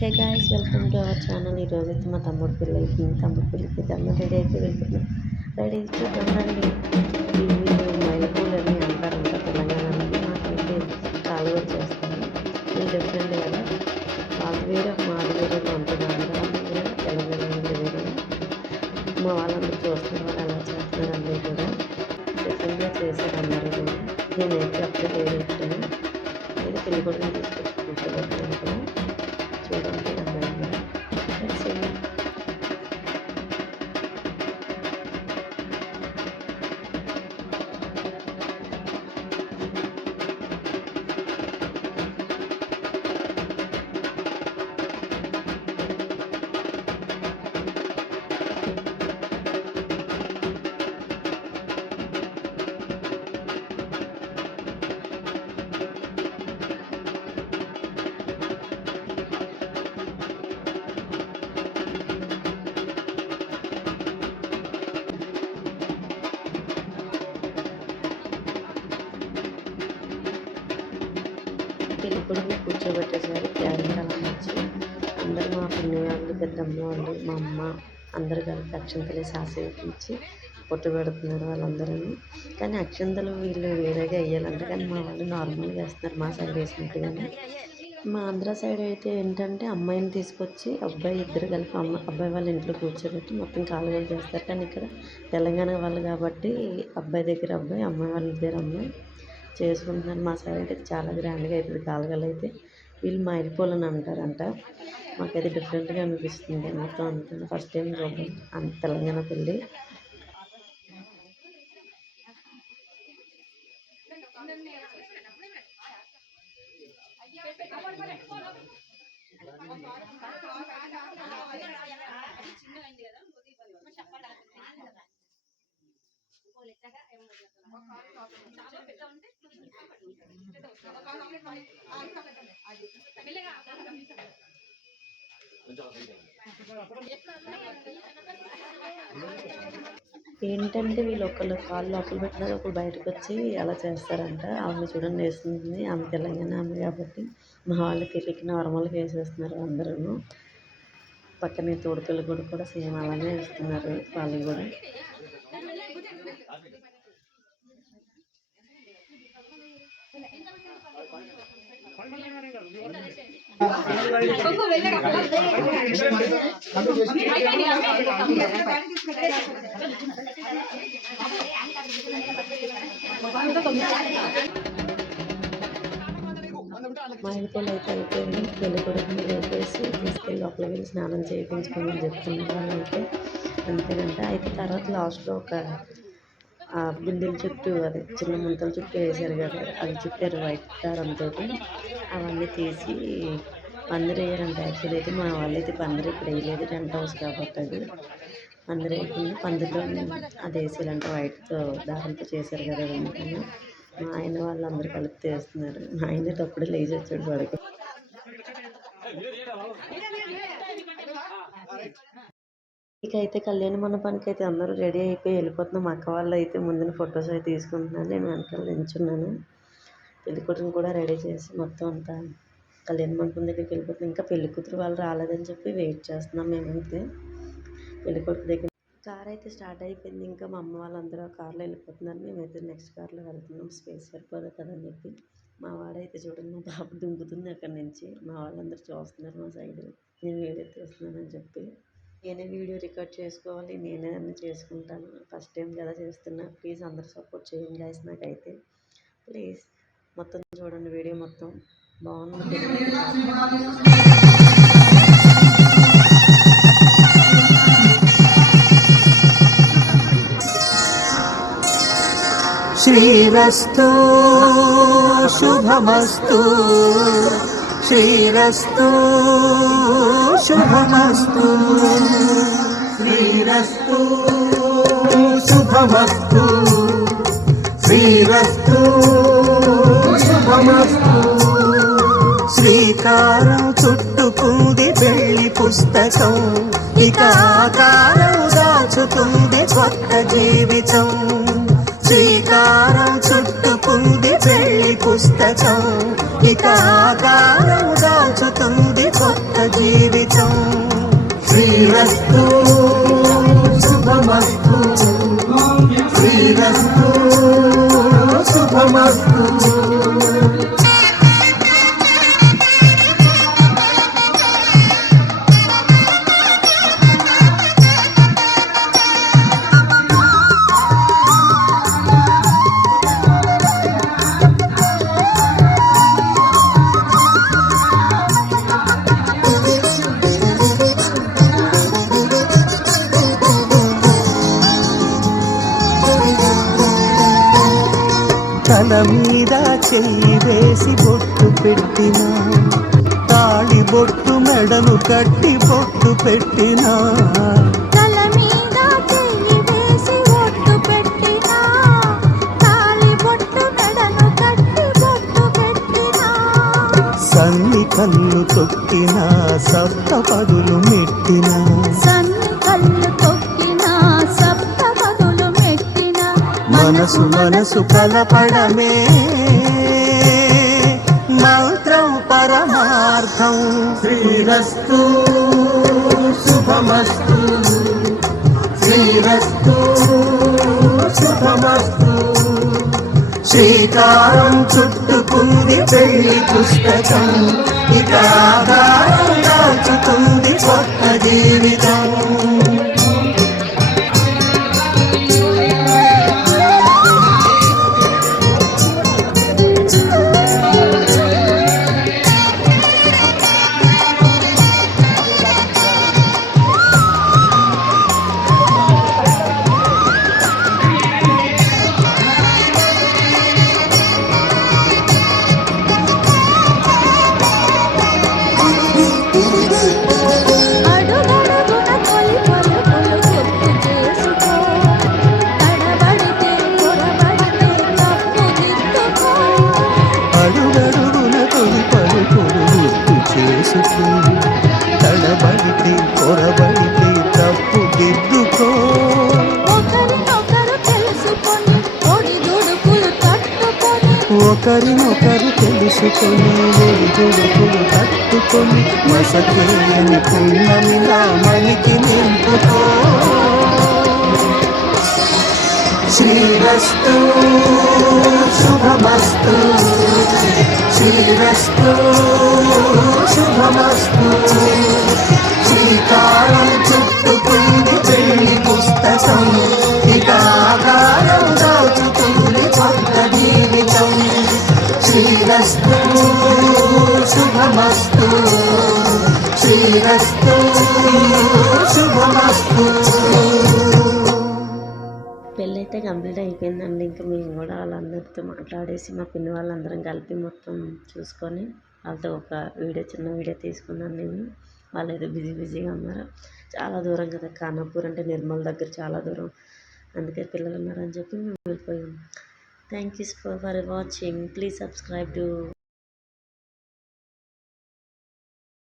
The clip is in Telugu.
Hey guys, welcome to our channel. ఈరోజైతే మా తమ్ముడు పెళ్ళి అయిపోయింది. తమ్ముడు పెళ్ళికి అందరూ రెడీ అయితే వెళ్ళిపోతున్నాం. రెడీ చూడండి, వీళ్ళు మైలపూలని అంటారంట తెలంగాణలో. మాకైతే కాలువలు చేస్తాము. వీళ్ళు డిఫరెంట్ కదా, వాళ్ళు వేరే మాది వేరే ఉంటుంది. ఆంధ్ర వేరే, తెలంగాణ వేరే. మా వాళ్ళందరూ చూస్తున్నారు, వాళ్ళు ఎలా చేస్తున్నారు అన్నీ కూడా డిఫరెంట్గా చేశారు అందరూ కూడా. నేనైతే అప్పుడే వేరే వచ్చాను. అయితే పెళ్ళి కూడా తీసుకొచ్చి కూర్చోబెట్టాను కూడా. చూడండి అందరూ కూడా. పెళ్ళి కొడుకుని కూర్చోబెట్టేసారు. క్యారెట్ అలా వచ్చి అందరూ మా పిన్ని వాళ్ళు, పెద్దమ్మ వాళ్ళు, మా అమ్మ అందరు కలిపి అక్షంతలు సాసేపించి పొట్టు పెడుతున్నారు వాళ్ళందరూ. కానీ అక్షంతలు వీళ్ళు వేరేగా వేయాలంట, కానీ మా వాళ్ళు నార్మల్గా వేస్తున్నారు మా సైడ్ వేసినట్టుగానే. మా ఆంధ్ర సైడ్ అయితే ఏంటంటే అమ్మాయిని తీసుకొచ్చి అబ్బాయి ఇద్దరు కలిపి అబ్బాయి వాళ్ళ ఇంట్లో కూర్చోబెట్టి మొత్తం కాలువలు చేస్తారు. కానీ ఇక్కడ తెలంగాణ వాళ్ళు కాబట్టి అబ్బాయి దగ్గర అబ్బాయి, అమ్మాయి వాళ్ళ దగ్గర అమ్మాయి చేసుకుంటున్నారు. మా సైడ్ అయితే చాలా గ్రాండ్గా అవుతుంది కాలువలు అయితే. వీళ్ళు మైలుపోలని అంటారంట. మాకైతే డిఫరెంట్గా అనిపిస్తుంది మొత్తం అంతా. ఫస్ట్ టైం చూద్దాం తెలంగాణ పెళ్ళి. ఏంటంటే వీళ్ళు ఒకళ్ళు కాళ్ళు లోపల పెట్టినారు, ఒకళ్ళు బయటకు వచ్చి అలా చేస్తారంట. ఆమె చూడండి వేస్తుంది, ఆమె తెలంగాణ ఆమె కాబట్టి మా వాళ్ళు పెళ్ళికి నార్మల్గా వేసేస్తున్నారు అందరూ. పక్కనే తోడుకలు కూడా సేమ్ అలానే వేస్తున్నారు వాళ్ళు కూడా. మా ఇంట్లో అయితే అయిపోయింది. పెళ్ళి కొడుకుని లేపేసి తీసుకెళ్ళి లోపలికి వెళ్ళి స్నానం చేయించుకోమని చెప్తున్నారు వాళ్ళైతే. అంతేనంట. అయితే తర్వాత లాస్ట్లో ఒక బిందెల చుట్టూ, అదే చిన్న ముంతల చుట్టూ వేసారు కదా, అవి చుట్టారు వైట్ దారంతో. అవన్నీ తీసి పందిరి వేయాలంట. యాక్చువల్లీ అయితే మా వాళ్ళైతే పందిరి ఇప్పుడు వేయలేదు, టెంట్ హౌస్ కాబట్టి అది పందిరి వేయకుండా పందిరిలో అది వేసేయాలంట. వైట్తో దారంతో చేశారు కదా వెంటనే. మా ఆయన వాళ్ళందరూ కలిపి తీస్తున్నారు. మా ఆయన తప్పుడు లేచి వచ్చాడు పడక. ఇక అయితే కళ్యాణ మండపానికి అయితే అందరూ రెడీ అయిపోయి వెళ్ళిపోతున్నాం. అక్క వాళ్ళు అయితే ముందున ఫొటోస్ అయితే తీసుకుంటున్నాను, నేను వెనకాల నించున్నాను. పెళ్లి కొడుకుని కూడా రెడీ చేసి మొత్తం అంతా కళ్యాణ మండపం దగ్గరికి వెళ్ళిపోతున్నాం. ఇంకా పెళ్లి కూతురు వాళ్ళు రాలేదని చెప్పి వెయిట్ చేస్తున్నాం మేమైతే. పెళ్లి కొడుకు దగ్గర కార్ అయితే స్టార్ట్ అయిపోయింది. ఇంకా మా అమ్మ వాళ్ళందరూ కార్లో వెళ్ళిపోతున్నారు. మేమైతే నెక్స్ట్ కార్లో వెళ్తున్నాం, స్పేస్ సరిపోదు కదని చెప్పి. మా వాడైతే చూడండి, మా బాబు దుంకుతుంది అక్కడి నుంచి. మా వాళ్ళందరూ చూస్తున్నారు మా సైడ్, నేను వీడియో తీస్తున్నానని చెప్పి. నేనే వీడియో రికార్డ్ చేసుకోవాలి, నేనే అన్నీ చేసుకుంటాను. ఫస్ట్ టైం కదా చేస్తున్నా. ప్లీజ్ అందరూ సపోర్ట్ చేయండి గైస్ నాకైతే. ప్లీజ్ మొత్తం చూడండి, వీడియో మొత్తం బాగుంది. శ్రీరస్తు శుభమస్తు, శ్రీరస్తు శుభమస్తు, శ్రీరస్తు శుభమస్తు, శ్రీరస్తు శుభమస్తు. శ్రీకారం చుట్టుకుంది పెళ్లి పుస్తకం, ఇక ఆకారం దాచుతుంది కొత్త జీవితం. శ్రీకారం చుట్టుకుంది పెళ్లి పుస్తకం ఇక ఆకారం దాచుతుంది కొత్త జీవితం. శ్రీరస్తు శుభమస్తు, శ్రీరస్తు శుభమస్తు. తల మీద చెయ్యి వేసి బొట్టు పెట్టినా, తాళి బొట్టు మెడను కట్టి బొట్టు పెట్టినా, తల మీద చెయ్యి వేసి బొట్టు పెట్టినా, తాళి బొట్టు మెడను కట్టి బొట్టు పెట్టినా, సన్ని కళ్ళు తొక్కినా సప్త పదులు మెట్టినా, సన్ని కళ్ళు తొక్కినా సప్త పదులు మెట్టినా, మనసు మనసు కలపడమే మంత్రం పరమార్థం. శ్రీరస్తు శుభమస్తు, శ్రీరస్తు శుభమస్తు. శ్రీకారం చుట్టుకుంది పెళ్లి పుస్తకం ఇక ఆధారం దాచుతుంది కొత్త జీవితం. అడుగడుగున తొలి పలుకులు గుర్తు చేసుకో, తడబడితే పొరబడితే తప్పు దిద్దుకో. అడుగడుగున తొలి పలుకులు గుర్తు చేసుకో, తడబడితే పొరబడితే తప్పు దిద్దుకో. ఒకరినొకరు తెలుసుకొని ఒడిదుడుకులు తట్టుకొని, ఒకరినొకరు తెలుసుకొని ఒడిదుడుకులు తట్టుకొని మసకేయని పుణ్యమిలా మనకి నింపుకో. శ్రీరస్తు శుభమస్తు, శ్రీరస్తు శుభమస్తు. శ్రీకారం చుట్టుకుంది పెళ్లి పుస్తకం ఇక ఆకారం దాచుతుంది కొత్త జీవితం. శ్రీరస్తు శుభమస్తు, శ్రీరస్తు శుభమస్తు. పెళ్ళైతే కంప్లీట్ అయిపోయిందండి. ఇంకా మేము కూడా వాళ్ళందరితో మాట్లాడేసి మా పిన్ని వాళ్ళందరం కలిపి మొత్తం చూసుకొని వాళ్ళతో ఒక చిన్న వీడియో తీసుకున్నాను నేను. వాళ్ళు ఏదో బిజీగా ఉన్నారు. చాలా దూరం కదా, ఖానాపూర్ అంటే నిర్మల్ దగ్గర చాలా దూరం, అందుకే పిల్లలు ఉన్నారని చెప్పి మేము వెళ్ళిపోయాం. Thank you for watching. Please subscribe to